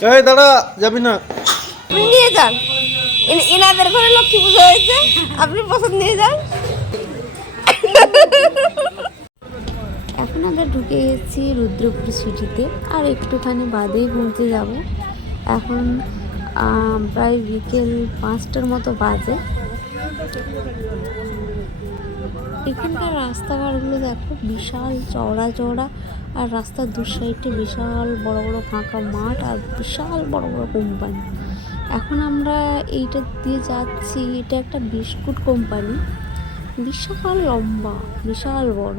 এই দাঁড়া যাবি না। নিয়ে যান। এন- এনাদের ঘরে লক্ষ্মী পুজো হয়েছে। আপনি পছন্দ নিয়ে যান। এখন আমরা ঢুকে গেছি রুদ্রপুর সিটিতে। আর একটুখানি বাদেই পৌঁছে যাব। এখন প্রায় বিকেল পাঁচটার মতো বাজে। এখানকার রাস্তাঘাটগুলো দেখো বিশাল চওড়া চওড়া, আর রাস্তার দু সাইডে বিশাল বড় বড় ফাঁকা মাঠ আর বিশাল বড় বড় কোম্পানি। এখন আমরা এইটা দিয়ে যাচ্ছি, এটা একটা বিস্কুট কোম্পানি। বিশাল লম্বা, বিশাল বড়।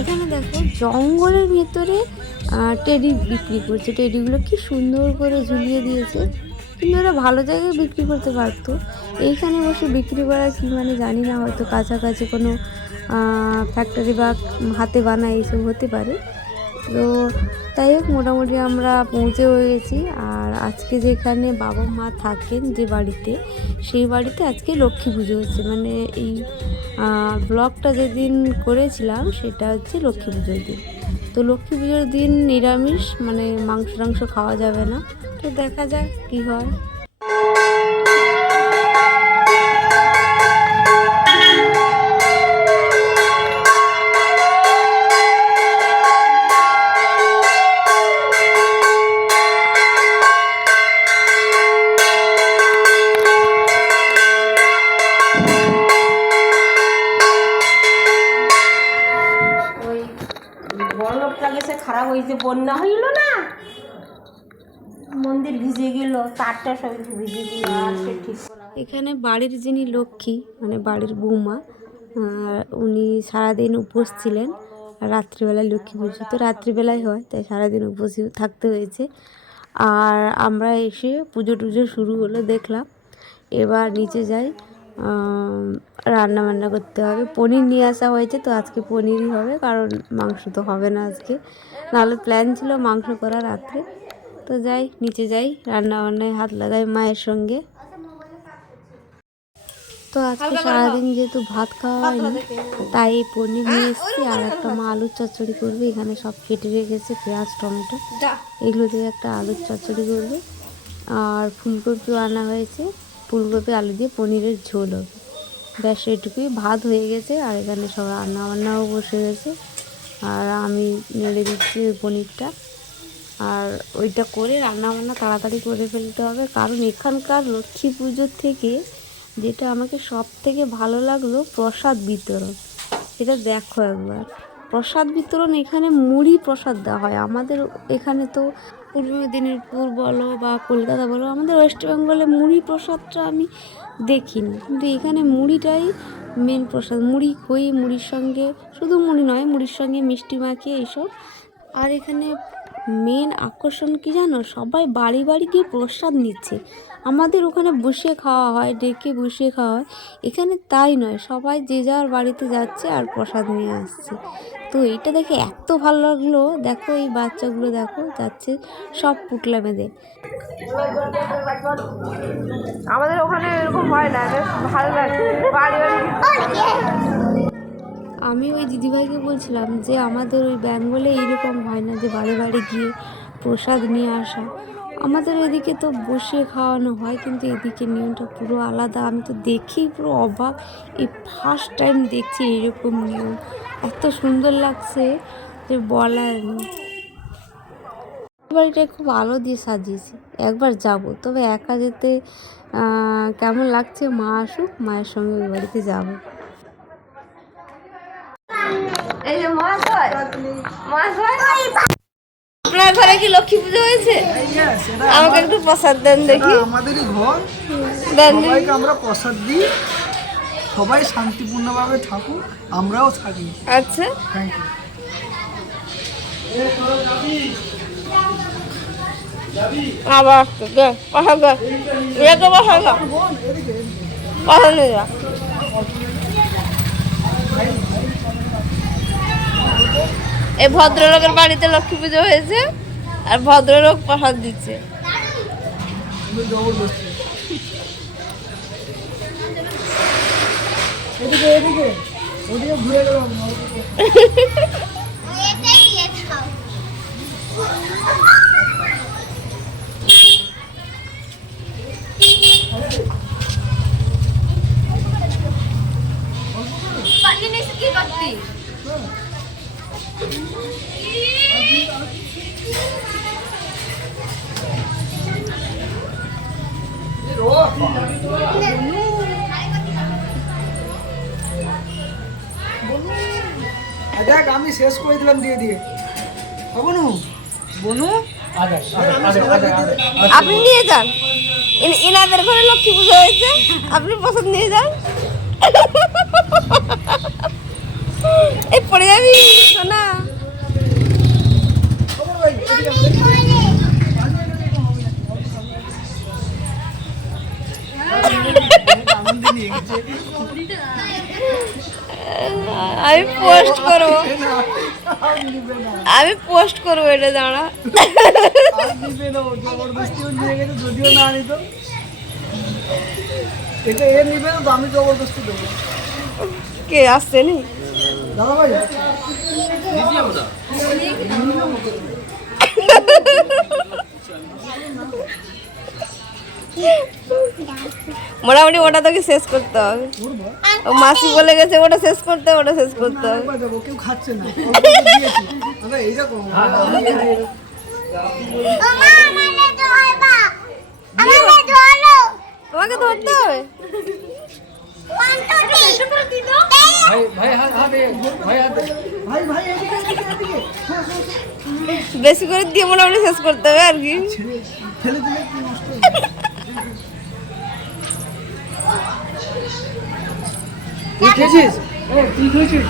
এখানে দেখো জঙ্গলের ভেতরে টেডি বিক্রি করছে। টেডিগুলো কি সুন্দর করে ঝুলিয়ে দিয়েছে। কিন্তু ওরা ভালো জায়গায় বিক্রি করতে পারতো। এইখানে বসে বিক্রি করা কি মানে জানি না হয়তো কাছাকাছি কোনো ফ্যাক্টরি বা হাতে বানায় এইসব হতে পারে। তো তাই হোক, মোটামুটি আমরা পৌঁছে হয়ে গেছি। আর আজকে যেখানে বাবা মা থাকেন যে বাড়িতে, সেই বাড়িতে আজকে লক্ষ্মী পুজো হচ্ছে। মানে এই ব্লগটা যেদিন করেছিলাম, সেটা হচ্ছে লক্ষ্মী পুজোর দিন। তো লক্ষ্মী পুজোর দিন নিরামিষ মানে মাংস টাংস খাওয়া যাবে না। তো দেখা যাক কী হয়। খারাপ হয়েছে বন্যা হইল না? মন্দির ভিজে গেল, তারটা সব ভিজে গেল ঠিক এখানে বাড়ির যিনি লক্ষ্মী মানে বাড়ির বৌমা উনি সারাদিন উপোস ছিলেন রাত্রিবেলায় লক্ষ্মী পুজো তো রাত্রিবেলায় হয়, তাই সারাদিন উপোস থাকতে হয়েছে। আর আমরা এসে পুজো টুজো শুরু হলো, দেখলাম। এবার নিচে যাই রান্না বান্না করতে হবে। পনির নিয়ে আসা হয়েছে তো আজকে পনিরই হবে কারণ মাংস তো হবে না আজকে। নাহলে প্ল্যান ছিল মাংস করা রাত্রে। তো যাই নিচে যাই রান্না বান্নায় হাত লাগাই মায়ের সঙ্গে। তো আজকে সারাদিন যেহেতু ভাত খাওয়া হয়নি তাই পনির নিয়ে এসেছি। আর একটা মা আলুর চচ্চড়ি করবে এখানে সব কেটে রেখেছে পেঁয়াজ টমেটো। এগুলো দিয়ে একটা আলুর চচ্চড়ি করবে। আর ফুলকপিও আনা হয়েছে। ফুলকপি, আলু দিয়ে পনিরের ঝোল হবে। ব্যাস, এটুকুই। ভাত হয়ে গেছে, আর এখানে সব রান্না বান্নাও বসে গেছে। আর আমি নেড়ে দিচ্ছি পনিরটা। আর ওইটা করে রান্না বান্না তাড়াতাড়ি করে ফেলতে হবে। কারণ এখানকার লক্ষ্মী পুজোর থেকে যেটা আমাকে সব থেকে ভালো লাগল, প্রসাদ বিতরণ। সেটা দেখো একবার। প্রসাদ বিতরণ, এখানে মুড়ি প্রসাদ দেওয়া হয়। আমাদের এখানে তো পূর্ব মেদিনীপুর বলো বা কলকাতা বলো, আমাদের ওয়েস্ট বেঙ্গলে মুড়ি প্রসাদটা আমি দেখিনি। কিন্তু এখানে মুড়িটাই মেন প্রসাদ। মুড়ি খই, মুড়ির সঙ্গে, শুধু মুড়ি নয়, মুড়ির সঙ্গে মিষ্টি মাখিয়ে এইসব। আর এখানে মেন আকর্ষণ কি জানো? সবাই বাড়ি বাড়ি গিয়ে প্রসাদ নিচ্ছে। আমাদের ওখানে বসে খাওয়া হয়, ডেকে বসে খাওয়া হয়। এখানে তাই নয়, সবাই যে যার বাড়িতে যাচ্ছে আর প্রসাদ নিয়ে আসছে। তো এটা দেখে এত ভালো লাগল। দেখো এই বাচ্চাগুলো দেখো যাচ্ছে সব পুটলা বেঁধে। আমাদের ওখানে এরকম হয় না ভালো লাগে। বাড়ি বাড়ি। আমি ওই দিদিভাইকে বলছিলাম যে আমাদের ওই বেঙ্গলে এইরকম হয় না যে বাড়ি বাড়ি গিয়ে প্রসাদ নিয়ে আসা। আমাদের এদিকে তো বসে খাওয়ানো হয়, কিন্তু এদিকে নিয়মটা পুরো আলাদা। আমি তো দেখেই পুরো অবাক। এই ফার্স্ট টাইম দেখছি এরকম নিয়ম। এত সুন্দর লাগছে যে বলার বাড়িটা খুব আলো দিয়ে সাজিয়েছি। একবার যাব। তবে একা যেতে কেমন লাগছে? মা আসুক, মায়ের সঙ্গে ওই বাড়িতে যাব। এই যে আপনার ঘরে কি লক্ষ্মী পুজো হয়েছে? আমাকে একটু প্রসাদ দেন দেখি। আমাদেরই ঘর। দেন। সবাইকে আমরা প্রসাদ দিই। সবাই শান্তিপূর্ণভাবে থাকুক আমরাও থাকি। আচ্ছা। থ্যাংক ইউ আবার আসতো দে প্রসাদ এই ভদ্রলোকের বাড়িতে লক্ষ্মী পুজো হয়েছে আর ভদ্রলোক প্রসাদ দিচ্ছে। ঘুরে দেখ আমি শেষ করে দিলাম দিয়ে দিয়ে। বনু? বনু? আপনি নিয়ে যান। এনাদের ইনাদের ঘরে লক্ষ্মী পুজো হয়েছে। আপনি পছন্দ নিয়ে যান। এই পড়ে যাবি সোনা আনন্দ নিয়ে গেছে আমি পোস্ট করব। আমি পোস্ট করব এটা দাঁড়া। না যদিও না আনিত এটা এ নিবে না আমি জবরদস্তি দেবো। কে আসছে নি? দাদা ভাই মোটামুটি ওটা তোকে শেষ করতে হবে। ও মাসি বলে গেছে ওটা শেষ করতে হবে, ওটা শেষ করতে হবে। কেউ খাচ্ছে না। দিয়েছি। আমরা এইরকম তোমাকে ধরতে হবে? ভাই ভাই এদিকে এদিকে এদিকে। হ্যাঁ, হ্যাঁ, হ্যাঁ। বেশি করে দিয়ে মোটামুটি শেষ করতে হবে আর কি ছেড়ে ফেলে দিলে কি নষ্ট হয়ে যাবে? তুই খেয়েছিস? তুই খেয়েছিস।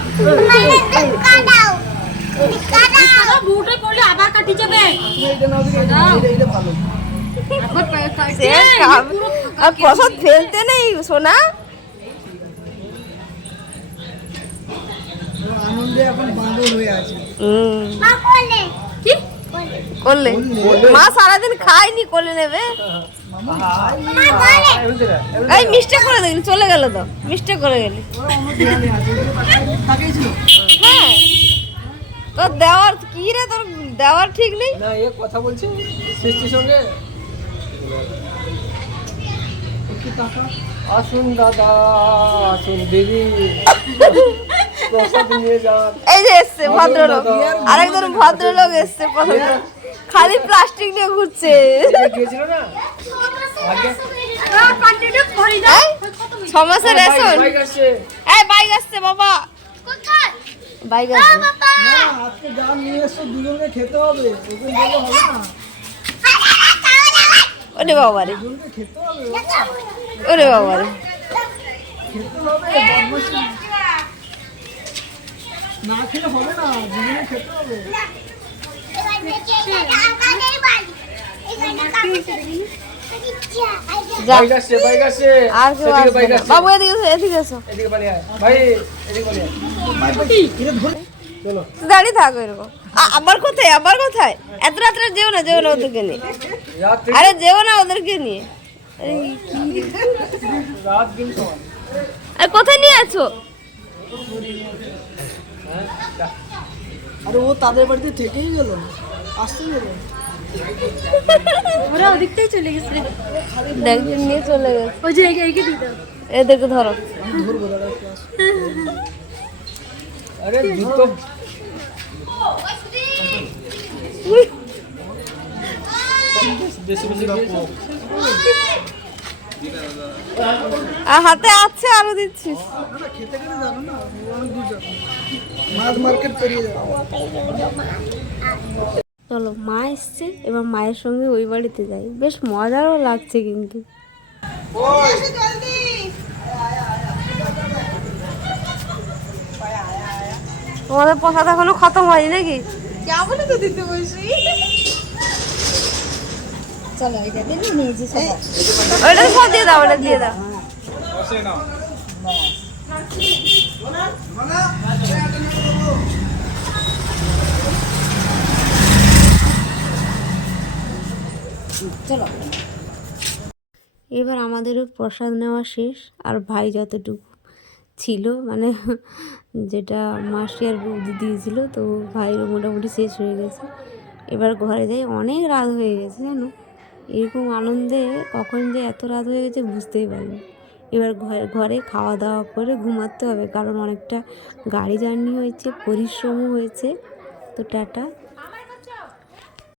আর প্রসাদ ফেলতে নেই সোনা। আনন্দে এখন বাঁদর হয়ে আছে। হুম। করলে মা সারাদিন খায়নি করলে নেবে? এই মিস্টেক করে দেখলি চলে গেল তো মিস্টেক করে গেলি। হ্যাঁ তোর দেওয়ার কি রে তোর দেওয়ার ঠিক নেই? না এ কথা বলছি সৃষ্টির সঙ্গে। আসুন দাদা আসুন দিদি প্রসাদ নিয়ে যান। এই যে এসছে ভদ্রলোক আরেকজন ভদ্রলোক এসছে প্রথমে খালি প্লাস্টিক নিয়ে ঘুরছে। ছ রেশন? এই, বাইক আসছে, বাবা। ওরে বাবা রে। ওরে বাবা রে। না খেলে হবে না, দুজনে খেতে হবে। বাবু এদিকে এদিকে এসো। দাঁড়িয়ে থাকো এরকম। আ- আবার কোথায় আবার কোথায় এত রাত্রে যেও না যেও না ওদেরকে নিয়ে। আরে যেও না ওদেরকে নিয়ে। আরে কোথায় নিয়ে আছো? হ্যাঁ। আরে ও তাদের বাড়িতে থেকেই গেল। আসতে গেল। দেখবে নিয়ে চলে গেছে। এদেরকে ধরো। আমি ধরবো দাদা একটু আসো। আরে জুতো বেশি বেশি দিয়েছ? আর হাতে আছে আরও দিচ্ছিস। খেতে খেতে যাবে না? অনেক দূর যাবে। মাছ মার্কেট পেরিয়ে চলো মা এসছে এবার মায়ের সঙ্গে ওই বাড়িতে যাই। বেশ মজারও লাগছে কিন্তু। তোমাদের প্রসাদ এখনও খতম হয়নি নাকি? ওইটা সব দিয়ে দাও ওটা দিয়ে দাও। এবার আমাদেরও প্রসাদ নেওয়া শেষ, আর ভাই যতটুকু ছিল মানে যেটা মাসি আর বৌদি দিয়েছিল, তো ভাইয়েরও মোটামুটি শেষ হয়ে গেছে। এবার ঘরে যাই, অনেক রাত হয়ে গেছে জানো? এরকম আনন্দে কখন যে এত রাত হয়ে গেছে বুঝতেই পারিনি। এবার ঘরে খাওয়া দাওয়া করে ঘুমাতে হবে কারণ অনেকটা গাড়ি জার্নি হয়েছে, পরিশ্রমও হয়েছে। তো টাটা।